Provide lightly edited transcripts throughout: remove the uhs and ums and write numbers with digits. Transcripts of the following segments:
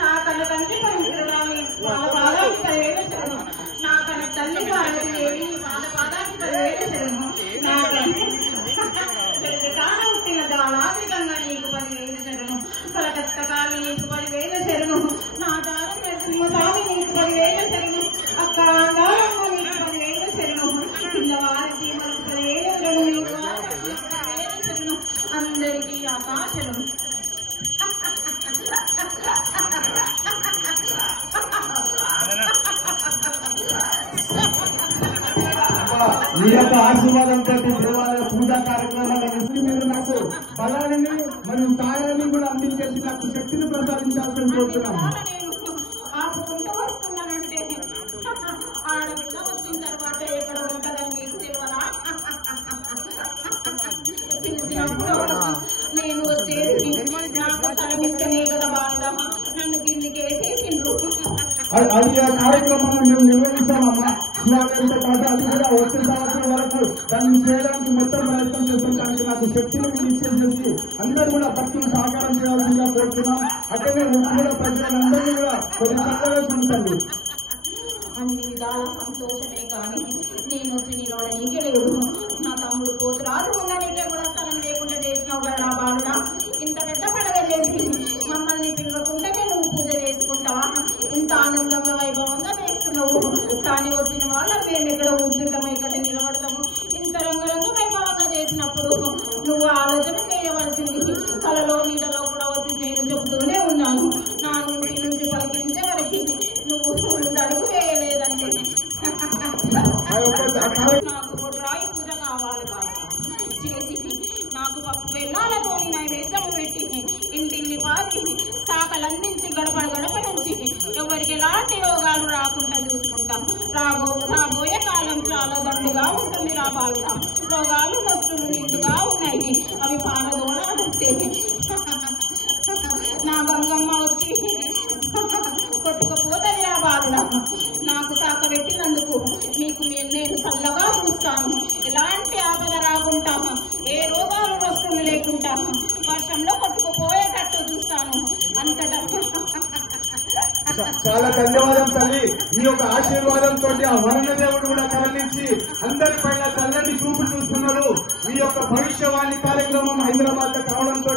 నాకన్న తండ్రి పవిత్రురాలి పాదానికి 10,000 శరణు. నాకన్న తల్లి పార్వతీదేవి పాదానికి 10,000 శరణు. నాకన్న పుట్టిన దాళాత్రికంగా నీకు 10,000 శరణు. కలకత్తకాలి నీకు 10,000 శరణు. నా దారం నరసింహస్వామి నీకు 10,000 శరణు. అక్క అందారమ్మ నీకు 10,000 శరణు. పిల్లవారి జీవనకు 10,000 శరణు. నీకు 10,000 శరణు. అందరికీ ఆకాశను మీ యొక్క ఆశీర్వాదంతో దేవాలయ పూజా కార్యక్రమాలను మీరు నాకు బలాన్ని మరియు సాయాన్ని కూడా అందించేసి నాకు శక్తిని ప్రసాదించాల్సిన కోరుతున్నాము. వస్తున్నానంటే ఆడపిల్ల వచ్చిన తర్వాత ఎక్కడ ఉంటుందని మీకు తెలియదా? నేను వచ్చేసి నాకు తలమించనే కదా బాధ నన్ను కిందికి వేసేసిండ్రు. అది ఆ కార్యక్రమాన్ని మేము నిర్వహిస్తామమ్మా. శివాలయంతో పాటు అది కూడా వచ్చే సంవత్సరం వరకు దాన్ని చేయడానికి మొత్తం ప్రయత్నం చేస్తాం. దానికి నాకు శక్తిని మీరు ఇచ్చేసేసి అందరూ కూడా భక్తులు సహకారం చేయాల్సిందిగా కోరుతున్నాం. అట్లనే కూడా ప్రజలందరినీ కూడా కొన్ని చక్కగా చూడండి. అన్ని విధాల సంతోషమే కానీ నేను వచ్చి నీలోడ నీకే లేదు. నా తమ్ముడు పోతురాజు ఉన్న నీకే కూడా స్థలం లేకుండా చేసినావు కదా నా బాలుడా. ఇంత పెద్ద పండుగ చేసి మమ్మల్ని పిలవకుండానే నువ్వు పూజ చేసుకుంటావా? ఇంత ఆనందంగా వైభవంగా చేస్తున్నావు. కానీ వచ్చిన వాళ్ళ మేము ఎక్కడ కూర్చుంటాము, ఇక్కడ నిలబడతాము. ఇంత రంగురంగు వైభవంగా చేసినప్పుడు నువ్వు ఆలోచన చేయవలసింది. కలలో నీడలో కూడా వచ్చి నేను చెబుతూనే ఉన్నాను. నా నుంచి పలికించే వరకు నువ్వు అడుగు వేయలేదంటే నాకు రాయి పూజ కావాలి బాబా చేసి నాకు వెళ్ళాలతో నైవేద్యం పెట్టి ఇంటిల్ని పారి శాఖలందించి గడప గడప నుంచి ఎవరికి ఎలాంటి రోగాలు రాకుండా చూసుకుంటాం. రాబోయే కాలం చాలా దండుగా ఉంటుంది రా బాలుగా. రోగాలు నొప్పులు నిండుగా ఉన్నాయి. అవి పానదోడాలంటే నా గంగమ్మ వచ్చి కొట్టుకపోతుంది రా బాలుడా. నాకు తాక పెట్టినందుకు నీకు నేను చల్లగా చూస్తాను. ఎలాంటి ఆపద రాకుంటాను, ఏ రోగాలు వస్తువులు లేకుంటాను, వర్షంలో కొట్టుకుపోయేటట్టు చూస్తాను. అంతటా చాలా ధన్యవాదం తల్లి. మీ యొక్క ఆశీర్వాదంతో ఆ వరుణదేవుడు కూడా కరుణించి అందరిపైన చల్లని చూపు చూస్తున్నారు. మీ యొక్క భవిష్యవాణి కార్యక్రమం హైదరాబాద్ లో కావడంతో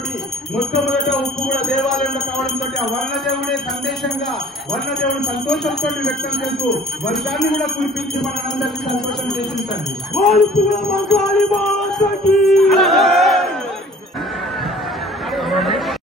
మొట్టమొదట ఉప్పు కూడా దేవాలయంలో కావడంతో ఆ వరుణదేవుడే సందేశంగా వరుణదేవుడు సంతోషంతో వ్యక్తం చేస్తూ వర్షాన్ని కూడా కురిపించి మనందరికీ సంతోషం చేసింది.